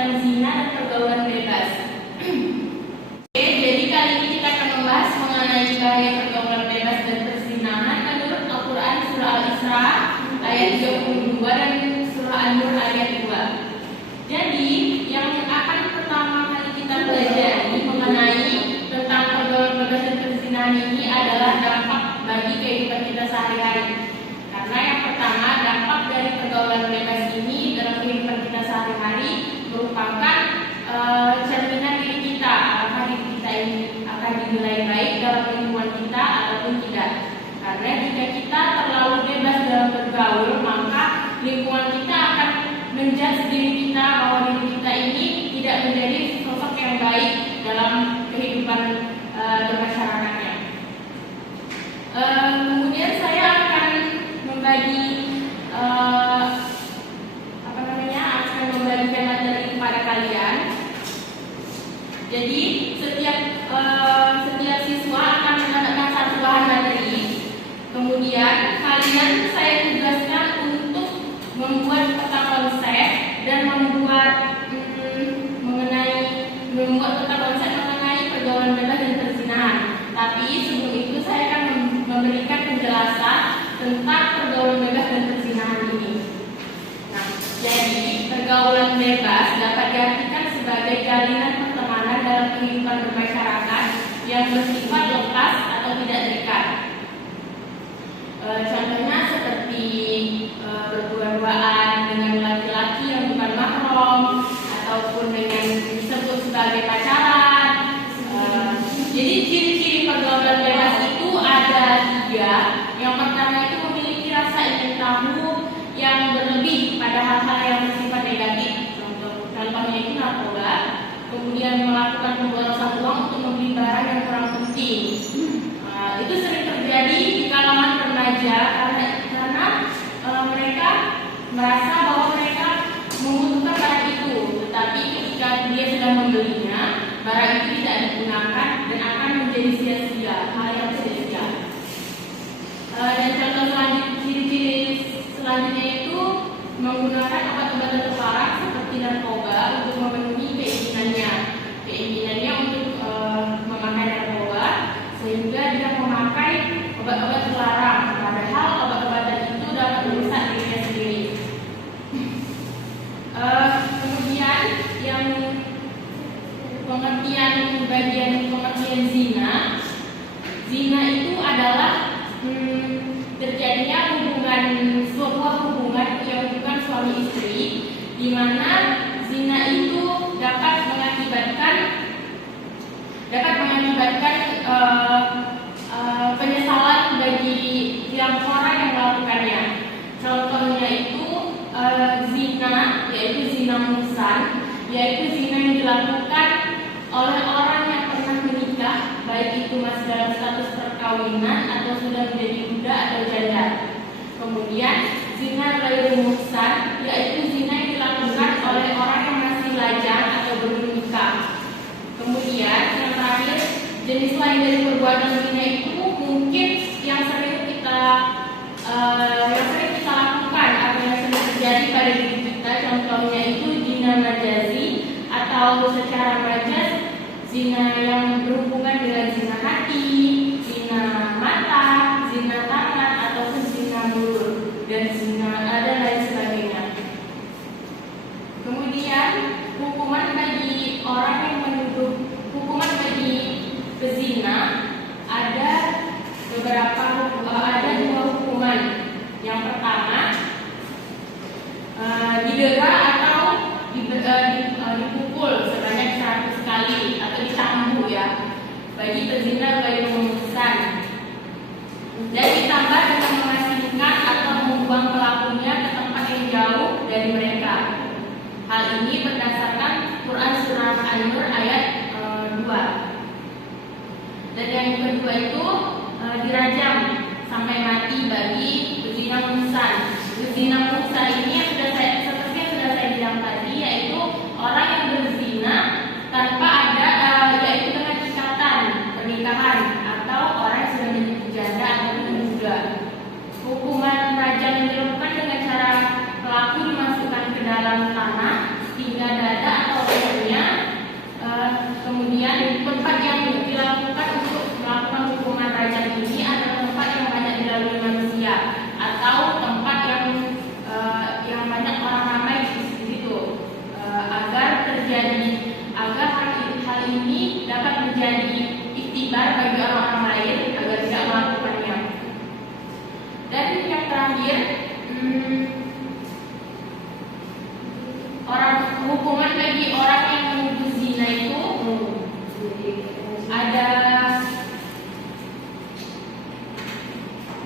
tentang zina dan pergaulan bebas. Oke, jadi kali ini kita akan membahas mengenai bahaya pergaulan bebas dan perzinahan menurut Al-Quran surah Al-Isra ayat 32 dan surah An-Nur ayat 2. Jadi yang akan pertama kali kita pelajari mengenai tentang pergaulan bebas dan perzinahan ini adalah dampak bagi kehidupan kita sehari-hari. Karena yang pertama, dampak dari pergaulan bebas ini dalam kehidupan kita sehari-hari merupakan cerminan diri kita. Apakah diri kita ini akan dinilai baik dalam lingkungan kita ataupun tidak. Karena jika kita terlalu bebas dalam bergaul, maka lingkungan kita akan menjudge diri kita bahwa diri kita ini tidak menjadi sosok yang baik dalam kehidupan bermasyarakatnya. Kemudian saya akan membagi akan membagikan materi kepada kalian. Jadi setiap siswa akan mendapatkan satu bahan materi. Kemudian kalian saya tugaskan untuk membuat peta konsep dan membuat peta konsep mengenai pergaulan bebas dan perzinahan. Tapi sebelum itu saya akan memberikan penjelasan tentang pergaulan bebas dan perzinahan ini. Nah, jadi pergaulan bebas dapat diartikan sebagai jalinan pertemanan dalam kehidupan bermasyarakat yang bersifat lepas atau tidak terikat. Contohnya seperti berdua-duaan dengan laki-laki yang bukan mahram ataupun dengan disebut sebagai pacaran. Jadi ciri-ciri pergaulan bebas itu ada 3. Yang pertama itu memiliki rasa ingin tahu yang berlebih pada hal-hal yang bersifat negatif. Contohnya itu narkoba. Kemudian melakukan pemborosan uang untuk membeli barang yang kurang penting. Itu sering terjadi di kalangan remaja karena mereka merasa bahwa mereka membutuhkan barang itu, tetapi ketika dia sudah membelinya, barang itu tidak digunakan dan akan menjadi sia-sia, hal yang sia-sia. Dan contoh ciri-ciri selanjutnya itu menggunakan obat-obatan terlarang seperti narkoba untuk memenuhi keinginannya untuk memakai narkoba, sehingga dia memakai obat-obat terlarang, padahal obat-obatan itu dapat merusak dirinya sendiri. Kemudian yang pengertian zina itu adalah terjadinya sebuah hubungan yang bukan suami istri, di mana zina itu dapat mengakibatkan penyesalan bagi yang orang yang melakukannya. Contohnya itu yaitu zina muhsan, yaitu zina yang dilakukan oleh orang yang pernah menikah, baik itu masih dalam status perkawinan atau sudah menjadi duda atau janda. Kemudian zina ghairu muhsan, yaitu zina yang dilakukan oleh orang yang masih lajang atau belum menikah. Kemudian yang terakhir, jenis lain dari perbuatan zina itu mungkin yang sering kita lakukan atau yang sering terjadi pada diri kita. Contohnya itu zina majazi atau secara majaz zina yang berhubungan dengan zina hati, zina mata, zina tangan ataupun zina mulut dan lain sebagainya. Kemudian hukuman bagi pezina ada dua hukuman. Yang pertama didera atau dipukul sebanyak 100 kali atau dicambuk ya bagi pezina ghairu muhsan, dan ditambah dengan mengasingkan atau membuang pelakunya ke tempat yang jauh dari mereka. Hal ini berdasarkan Quran surah An-Nur ayat 2. Dan yang kedua itu dirajam sampai mati bagi pezina muhsan. Pezina muhsan ini seperti yang sudah saya bilang tadi, yaitu orang yang berzina tanpa yaitu dengan ikatan pernikahan atau orang yang sudah menjadi janda atau duda. Hukuman rajam yang dilakukan dengan cara pelaku dimasukkan ke dalam tanah hingga dada atau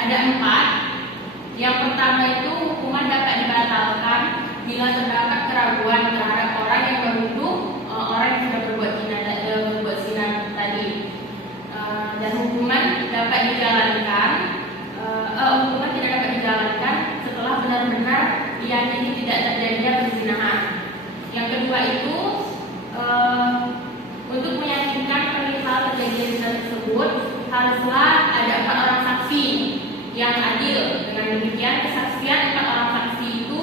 Ada empat. Yang pertama itu hukuman dapat dibatalkan bila terdapat keraguan terhadap orang yang menuduh orang yang sudah berbuat zina tadi. Dan hukuman dapat dijalankan, hukuman tidak dapat dijalankan setelah benar-benar diyakini tidak terjadinya perzinahan. Yang kedua itu untuk meyakinkan perihal terjadinya zina tersebut haruslah ada 4 orang saksi yang adil. Dengan demikian kesaksian 4 orang saksi itu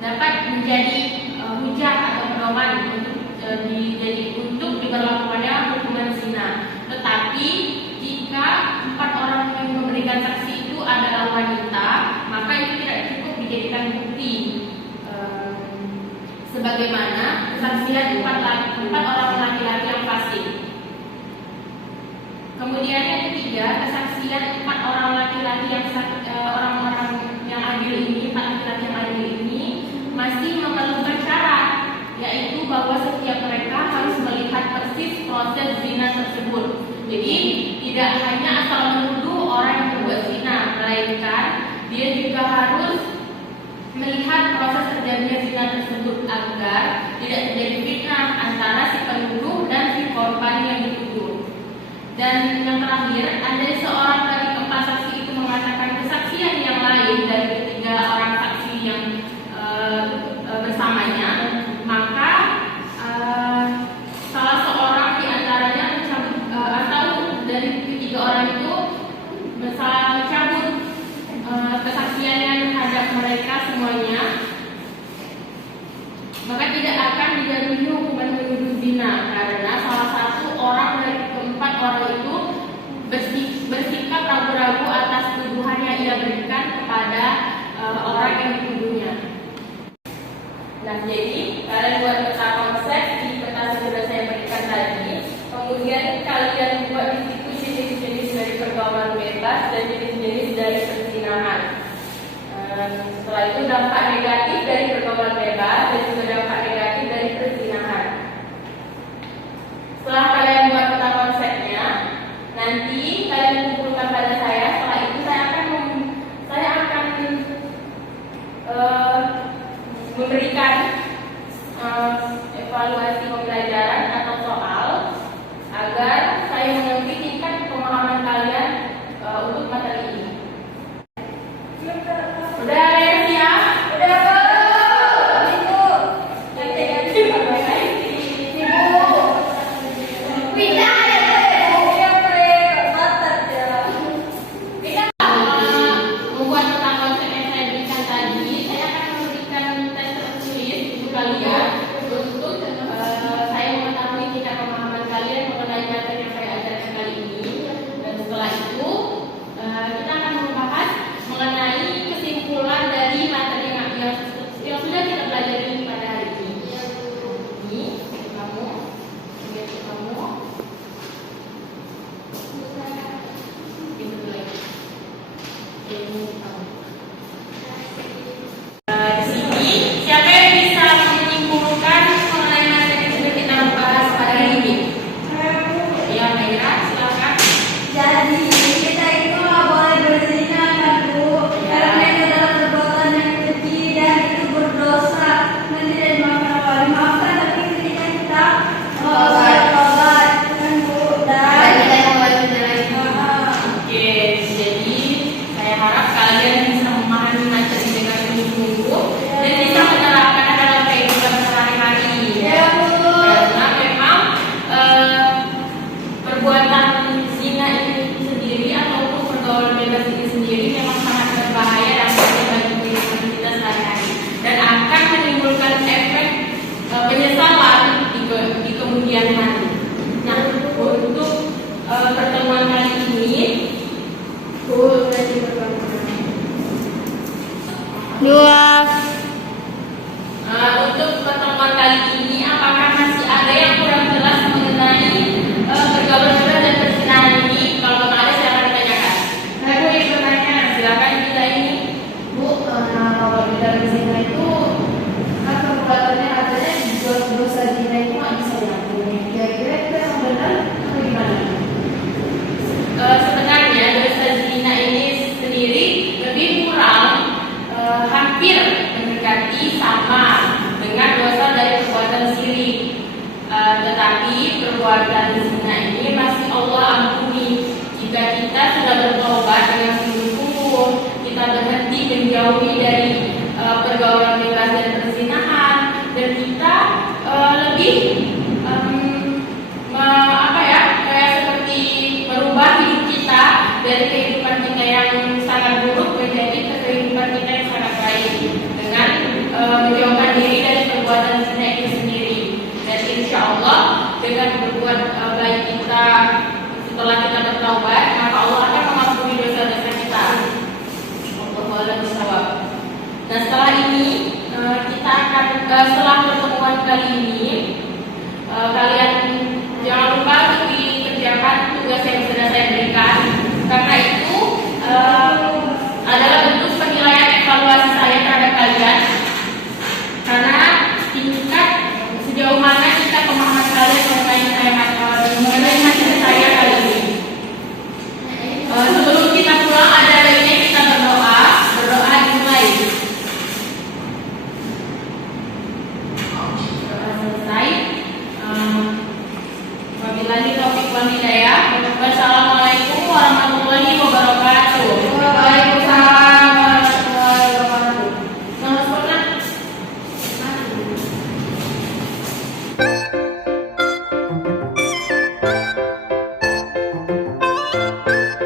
dapat menjadi hujah atau pedoman untuk diberlakukannya hukuman zina. Tetapi jika 4 orang yang memberikan saksi itu adalah wanita, maka itu tidak cukup dijadikan bukti. Sebagaimana kesaksian 4 orang laki-laki yang fasik. Kemudian yang ketiga, kesaksian 4 orang laki-laki yang orang-orang yang adil ini, 4 laki-laki yang adil ini masih memerlukan syarat, yaitu bahwa setiap mereka harus melihat persis proses zina tersebut. Jadi tidak hanya asal menuduh orang yang berbuat zina, melainkan dia juga harus melihat proses terjadinya zina tersebut agar tidak terjadi fitnah antara si penuduh dan si korban yang dituduh. Dan yang terakhir, andai seorang dari keempat saksi itu mengatakan kesaksian yang lain dari ketiga orang saksi yang bersamanya, maka salah seorang di antaranya atau dari ketiga orang itu mencabut kesaksiannya terhadap mereka semuanya, maka tidak akan dijatuhi hukuman menuduh zina karena salah satu orang dari keempat orang itu bersikap ragu-ragu atas tuduhan yang ia berikan kepada orang yang dituduhnya. Nah, jadi kalian buat peta konsep di peta yang sudah saya berikan tadi. Kemudian kalian buat di situ jenis-jenis dari pergaulan bebas dan jenis-jenis dari perzinahan. Setelah itu dampak negatif dari pergaulan bebas dan juga dampak negatif dari perzinahan. Setelah kalian buat peta konsepnya, nanti kalian kumpulkan pada saya. Setelah itu saya akan memberikan evaluasi pembelajaran atau soal agar saya mengerti tingkat pemahaman kalian untuk materi ini. Udah ya siap? Udah untuk pertemuan kali ini, apakah masih ada yang kurang jelas mengenai pergaulan bebas dan perzinahan ini? Kalau ada, silakan ditanyakan. Nah, Bu ingin bertanya, silakan kita ini. Bu, kalau di dalam zina itu kan perbuatannya katanya dosa zina itu nggak bisa diampuni. hampir mendekati sama dengan dosa dari perbuatan syirik. Tetapi perbuatan zina ini masih Allah ampuni jika kita sudah bertobat dengan sungguh-sungguh, kita berhenti menjauhi dari pergaulan bebas dan perzinahan, dan kita lebih kayak seperti merubah hidup kita dari kehidupan kita yang sangat buruk menjadi kehidupan kita yang sangat baik dengan menjauhkan diri dari perbuatan zina itu sendiri. Dan insya Allah dengan berbuat baik kita setelah kita bertaubat, maka Allah akan mengampuni dosa-dosa kita. Allahu a'lam bishawab. Nah, setelah ini kita akan setelah pertemuan kali ini kalian jangan